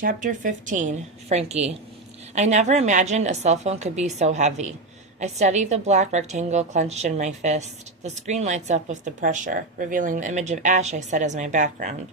Chapter 15, Frankie. I never imagined a cell phone could be so heavy. I study the black rectangle clenched in my fist. The screen lights up with the pressure, revealing the image of Ash I set as my background.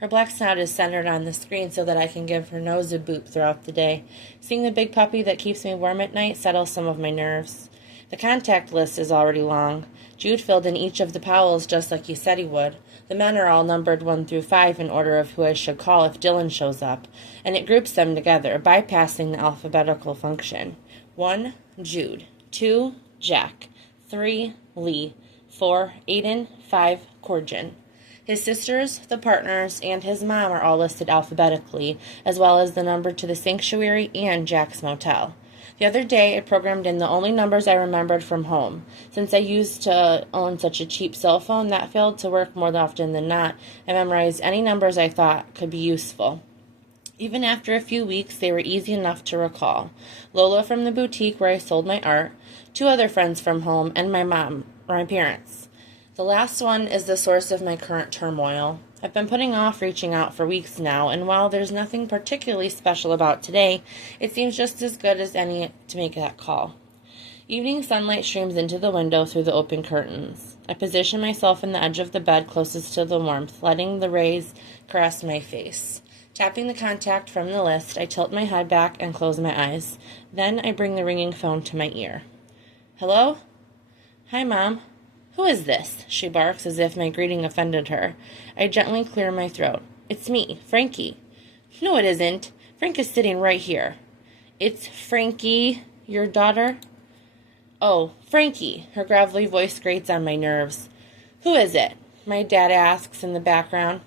Her black snout is centered on the screen so that I can give her nose a boop throughout the day. Seeing the big puppy that keeps me warm at night settles some of my nerves. The contact list is already long. Jude filled in each of the Powells just like he said he would. The men are all numbered 1 through 5 in order of who I should call if Dylan shows up, and it groups them together, bypassing the alphabetical function. 1, Jude. 2, Jack. 3, Lee. 4, Aiden. 5, Corjan. His sisters, the partners, and his mom are all listed alphabetically, as well as the number to the sanctuary and Jack's motel. The other day, I programmed in the only numbers I remembered from home. Since I used to own such a cheap cell phone that failed to work more often than not, I memorized any numbers I thought could be useful. Even after a few weeks, they were easy enough to recall. Lola from the boutique where I sold my art, 2 other friends from home, and my mom, or my parents. The last one is the source of my current turmoil. I've been putting off reaching out for weeks now, and while there's nothing particularly special about today, it seems just as good as any to make that call. Evening sunlight streams into the window through the open curtains. I position myself in the edge of the bed closest to the warmth, letting the rays caress my face. Tapping the contact from the list, I tilt my head back and close my eyes. Then I bring the ringing phone to my ear. Hello? Hi, Mom. Who is this? She barks as if my greeting offended her. I gently clear my throat. It's me, Frankie. No, it isn't. Frank is sitting right here. It's Frankie, your daughter? Oh, Frankie. Her gravelly voice grates on my nerves. Who is it? My dad asks in the background.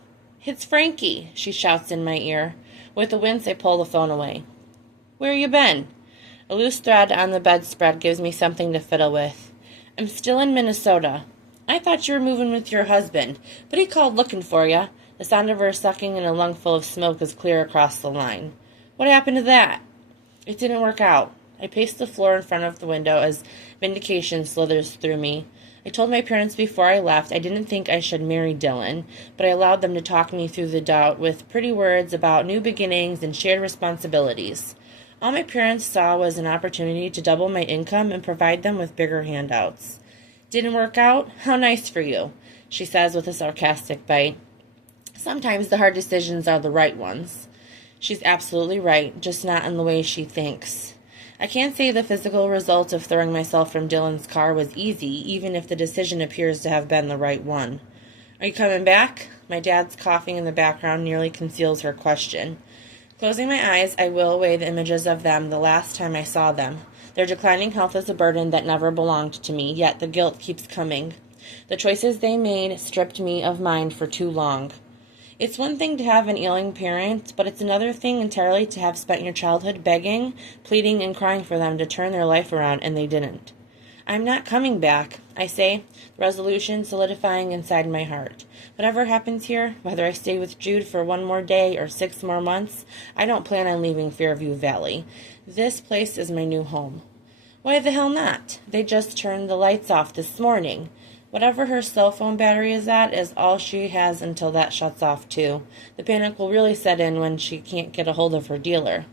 It's Frankie, she shouts in my ear. With a wince, I pull the phone away. Where you been? A loose thread on the bedspread gives me something to fiddle with. I'm still in Minnesota. I thought you were moving with your husband, but he called looking for you. The sound of her sucking in a lungful of smoke is clear across the line. What happened to that? It didn't work out. I pace the floor in front of the window as vindication slithers through me. I told my parents before I left I didn't think I should marry Dylan, but I allowed them to talk me through the doubt with pretty words about new beginnings and shared responsibilities. All my parents saw was an opportunity to double my income and provide them with bigger handouts. Didn't work out? How nice for you, she says with a sarcastic bite. Sometimes the hard decisions are the right ones. She's absolutely right, just not in the way she thinks. I can't say the physical result of throwing myself from Dylan's car was easy, even if the decision appears to have been the right one. Are you coming back? My dad's coughing in the background nearly conceals her question. Closing my eyes, I will away the images of them the last time I saw them. Their declining health is a burden that never belonged to me, yet the guilt keeps coming. The choices they made stripped me of mine for too long. It's one thing to have an ailing parent, but it's another thing entirely to have spent your childhood begging, pleading, and crying for them to turn their life around, and they didn't. I'm not coming back, I say, the resolution solidifying inside my heart. Whatever happens here, whether I stay with Jude for 1 more day or 6 more months, I don't plan on leaving Fairview Valley. This place is my new home. Why the hell not? They just turned the lights off this morning. Whatever her cell phone battery is at is all she has until that shuts off too. The panic will really set in when she can't get a hold of her dealer.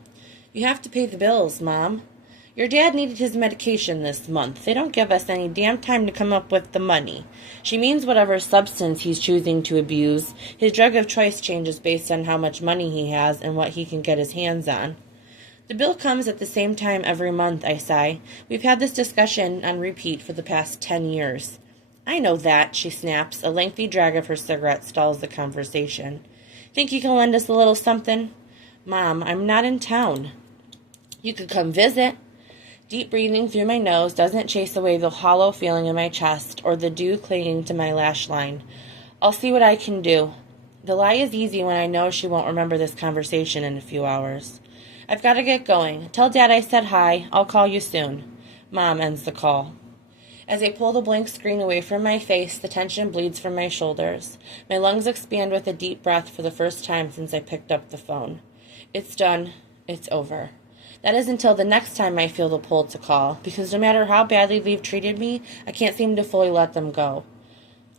You have to pay the bills, Mom. Your dad needed his medication this month. They don't give us any damn time to come up with the money. She means whatever substance he's choosing to abuse. His drug of choice changes based on how much money he has and what he can get his hands on. The bill comes at the same time every month, I sigh. We've had this discussion on repeat for the past 10 years. I know that, she snaps. A lengthy drag of her cigarette stalls the conversation. Think you can lend us a little something? Mom, I'm not in town. You could come visit. Deep breathing through my nose doesn't chase away the hollow feeling in my chest or the dew clinging to my lash line. I'll see what I can do. The lie is easy when I know she won't remember this conversation in a few hours. I've got to get going. Tell Dad I said hi. I'll call you soon. Mom ends the call. As I pull the blank screen away from my face, the tension bleeds from my shoulders. My lungs expand with a deep breath for the first time since I picked up the phone. It's done. It's over. That is until the next time I feel the pull to call, because no matter how badly they've treated me, I can't seem to fully let them go.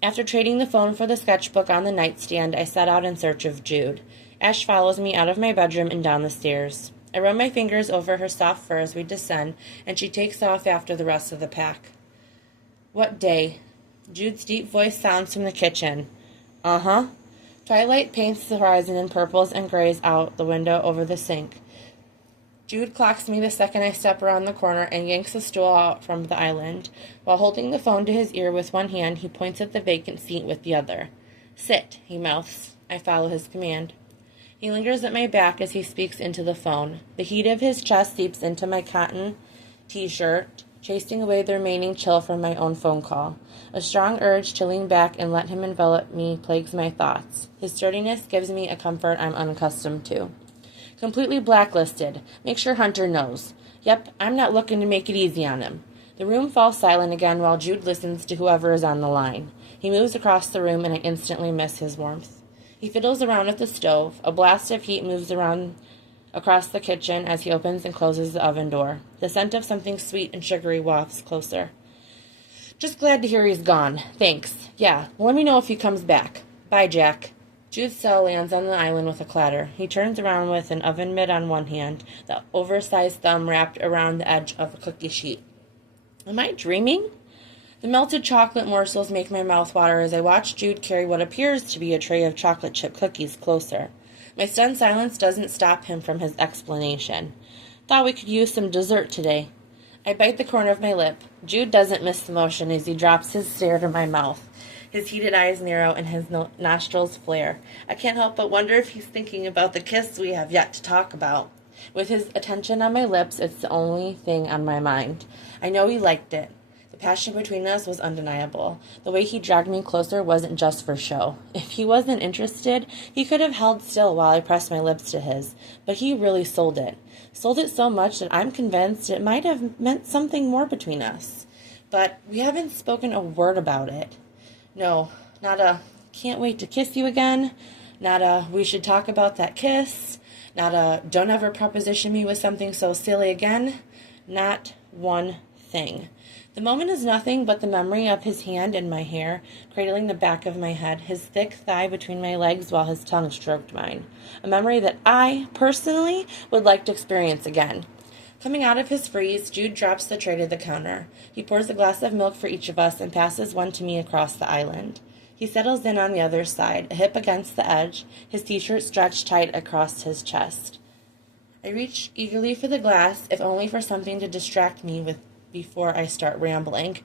After trading the phone for the sketchbook on the nightstand, I set out in search of Jude. Ash follows me out of my bedroom and down the stairs. I run my fingers over her soft fur as we descend, and she takes off after the rest of the pack. What day? Jude's deep voice sounds from the kitchen. Uh-huh. Twilight paints the horizon in purples and grays out the window over the sink. Jude clocks me the second I step around the corner and yanks a stool out from the island. While holding the phone to his ear with one hand, he points at the vacant seat with the other. Sit, he mouths. I follow his command. He lingers at my back as he speaks into the phone. The heat of his chest seeps into my cotton t-shirt, chasing away the remaining chill from my own phone call. A strong urge to lean back and let him envelop me plagues my thoughts. His sturdiness gives me a comfort I'm unaccustomed to. Completely blacklisted. Make sure Hunter knows. Yep, I'm not looking to make it easy on him. The room falls silent again while Jude listens to whoever is on the line. He moves across the room and I instantly miss his warmth. He fiddles around at the stove. A blast of heat moves around across the kitchen as he opens and closes the oven door. The scent of something sweet and sugary wafts closer. Just glad to hear he's gone. Thanks. Yeah, well, let me know if he comes back. Bye, Jack. Jude's cell lands on the island with a clatter. He turns around with an oven mitt on one hand, the oversized thumb wrapped around the edge of a cookie sheet. Am I dreaming? The melted chocolate morsels make my mouth water as I watch Jude carry what appears to be a tray of chocolate chip cookies closer. My stunned silence doesn't stop him from his explanation. Thought we could use some dessert today. I bite the corner of my lip. Jude doesn't miss the motion as he drops his stare to my mouth. His heated eyes narrow and his nostrils flare. I can't help but wonder if he's thinking about the kiss we have yet to talk about. With his attention on my lips, it's the only thing on my mind. I know he liked it. The passion between us was undeniable. The way he dragged me closer wasn't just for show. If he wasn't interested, he could have held still while I pressed my lips to his. But he really sold it. Sold it so much that I'm convinced it might have meant something more between us. But we haven't spoken a word about it. No, not a can't wait to kiss you again, not a we should talk about that kiss, not a don't ever proposition me with something so silly again, not one thing. The moment is nothing but the memory of his hand in my hair, cradling the back of my head, his thick thigh between my legs while his tongue stroked mine. A memory that I, personally, would like to experience again. Coming out of his freeze, Jude drops the tray to the counter. He pours a glass of milk for each of us and passes one to me across the island. He settles in on the other side, a hip against the edge, his t-shirt stretched tight across his chest. I reach eagerly for the glass, if only for something to distract me with before I start rambling.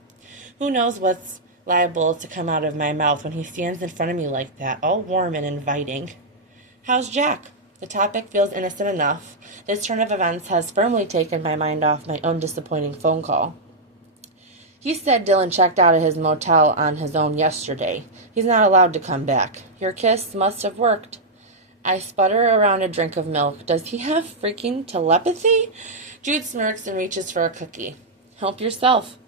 Who knows what's liable to come out of my mouth when he stands in front of me like that, all warm and inviting. How's Jack? The topic feels innocent enough. This turn of events has firmly taken my mind off my own disappointing phone call. He said Dylan checked out of his motel on his own yesterday. He's not allowed to come back. Your kiss must have worked. I sputter around a drink of milk. Does he have freaking telepathy? Jude smirks and reaches for a cookie. Help yourself.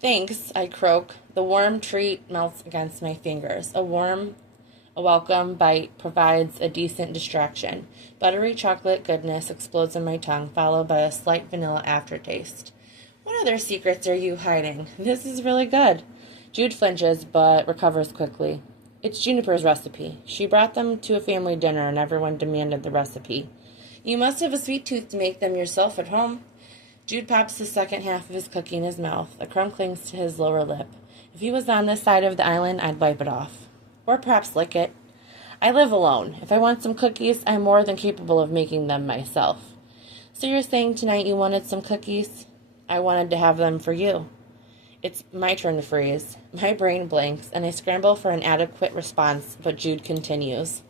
Thanks, I croak. The warm treat melts against my fingers. A welcome bite provides a decent distraction. Buttery chocolate goodness explodes in my tongue, followed by a slight vanilla aftertaste. What other secrets are you hiding? This is really good. Jude flinches, but recovers quickly. It's Juniper's recipe. She brought them to a family dinner, and everyone demanded the recipe. You must have a sweet tooth to make them yourself at home. Jude pops the second half of his cookie in his mouth. A crumb clings to his lower lip. If he was on this side of the island, I'd wipe it off. Or perhaps lick it. I live alone. If I want some cookies, I'm more than capable of making them myself. So you're saying tonight you wanted some cookies? I wanted to have them for you. It's my turn to freeze. My brain blanks, and I scramble for an adequate response, but Jude continues.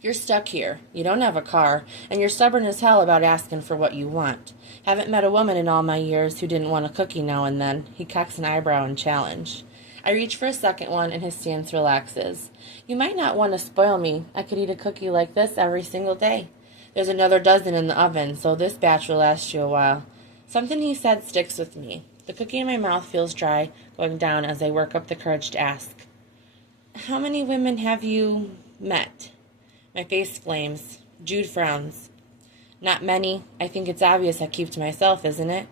You're stuck here. You don't have a car, and you're stubborn as hell about asking for what you want. Haven't met a woman in all my years who didn't want a cookie now and then. He cocks an eyebrow in challenge. I reach for a second one, and his stance relaxes. You might not want to spoil me. I could eat a cookie like this every single day. There's another dozen in the oven, so this batch will last you a while. Something he said sticks with me. The cookie in my mouth feels dry, going down as I work up the courage to ask. How many women have you met? My face flames. Jude frowns. Not many. I think it's obvious I keep to myself, isn't it?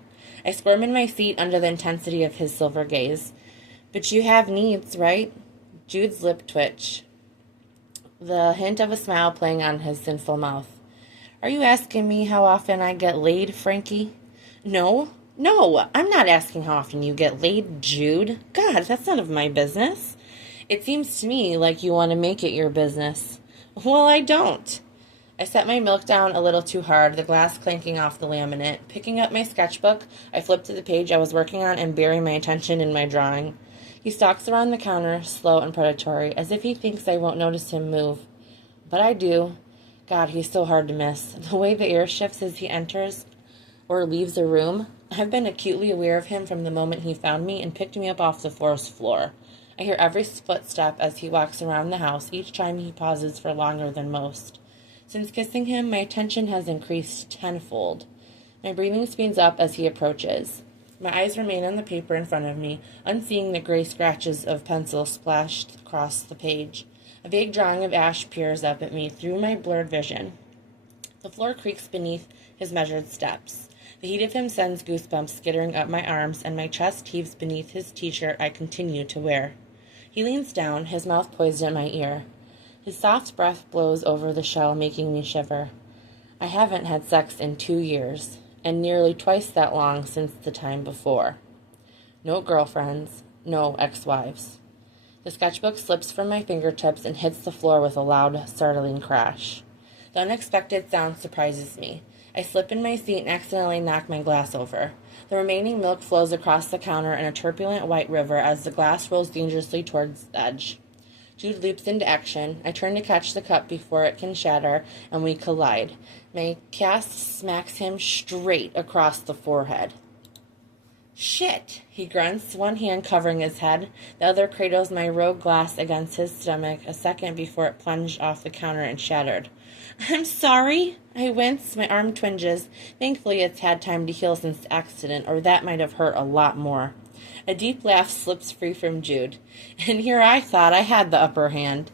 I squirm in my seat under the intensity of his silver gaze. But you have needs, right? Jude's lip twitch. the hint of a smile playing on his sinful mouth. Are you asking me how often I get laid, Frankie? No, I'm not asking how often you get laid, Jude. God, that's none of my business. It seems to me like you want to make it your business. Well, I don't. I set my milk down a little too hard, the glass clanking off the laminate. Picking up my sketchbook, I flipped to the page I was working on and bury my attention in my drawing. He stalks around the counter, slow and predatory, as if he thinks I won't notice him move. But I do. God, he's so hard to miss. The way the air shifts as he enters or leaves a room. I've been acutely aware of him from the moment he found me and picked me up off the forest floor. I hear every footstep as he walks around the house, each time he pauses for longer than most. Since kissing him, my attention has increased tenfold. My breathing speeds up as he approaches. My eyes remain on the paper in front of me, unseeing the gray scratches of pencil splashed across the page. A vague drawing of Ash peers up at me through my blurred vision. The floor creaks beneath his measured steps. The heat of him sends goosebumps skittering up my arms, and my chest heaves beneath his t-shirt I continue to wear. He leans down, his mouth poised at my ear. His soft breath blows over the shell, making me shiver. I haven't had sex in 2 years, and nearly twice that long since the time before. No girlfriends, no ex-wives. The sketchbook slips from my fingertips and hits the floor with a loud, startling crash. The unexpected sound surprises me. I slip in my seat and accidentally knock my glass over. The remaining milk flows across the counter in a turbulent white river as the glass rolls dangerously towards the edge. Jude leaps into action. I turn to catch the cup before it can shatter, and we collide. My cast smacks him straight across the forehead. Shit, he grunts, one hand covering his head. The other cradles my rogue glass against his stomach a second before it plunged off the counter and shattered. I'm sorry. I wince, my arm twinges. Thankfully, it's had time to heal since the accident, or that might have hurt a lot more. A deep laugh slips free from Jude. And here I thought I had the upper hand.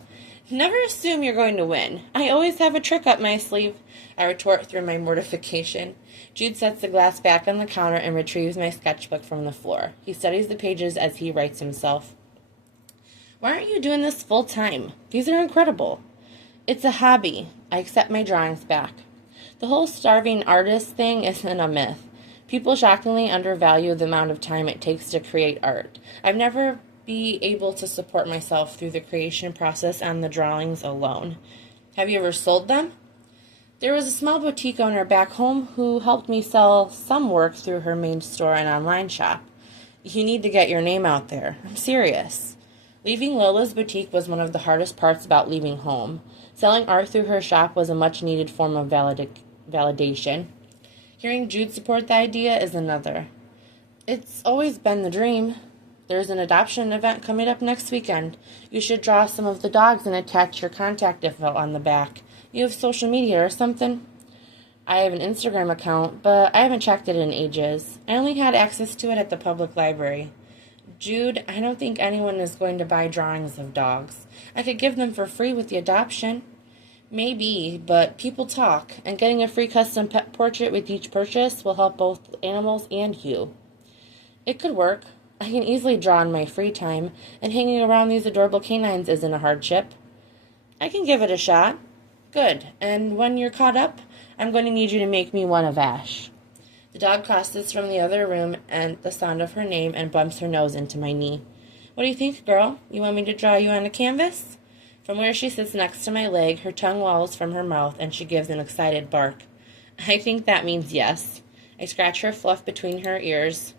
Never assume you're going to win. I always have a trick up my sleeve, I retort through my mortification. Jude sets the glass back on the counter and retrieves my sketchbook from the floor. He studies the pages as he writes himself. Why aren't you doing this full time? These are incredible. It's a hobby. I accept my drawings back. The whole starving artist thing isn't a myth. People shockingly undervalue the amount of time it takes to create art. I've never been able to support myself through the creation process on the drawings alone. Have you ever sold them? There was a small boutique owner back home who helped me sell some work through her main store and online shop. You need to get your name out there. I'm serious. Leaving Lola's boutique was one of the hardest parts about leaving home. Selling art through her shop was a much-needed form of validation. Hearing Jude support the idea is another. It's always been the dream. There's an adoption event coming up next weekend. You should draw some of the dogs and attach your contact info on the back. You have social media or something? I have an Instagram account, but I haven't checked it in ages. I only had access to it at the public library. Jude, I don't think anyone is going to buy drawings of dogs. I could give them for free with the adoption. Maybe, but people talk, and getting a free custom pet portrait with each purchase will help both animals and you. It could work. I can easily draw in my free time, and hanging around these adorable canines isn't a hardship. I can give it a shot. Good, and when you're caught up, I'm going to need you to make me one of Ash. The dog crosses from the other room and the sound of her name and bumps her nose into my knee. What do you think, girl? You want me to draw you on a canvas? From where she sits next to my leg, her tongue lolls from her mouth, and she gives an excited bark. I think that means yes. I scratch her fluff between her ears.